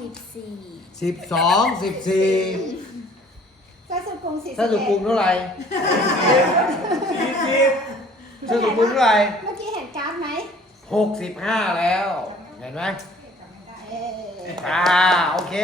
สิบสี่สิบสองสิบสี่ถ้าสุกรุงสี่ถ้าสุกรุงเท่าไหร่สี่สิบถ้าสุกรุงเท่าไหร่เมื่อกี้เห็นกราฟไหมหกสิบห้าแล้ว เห็นไหมเอออ่าโอเค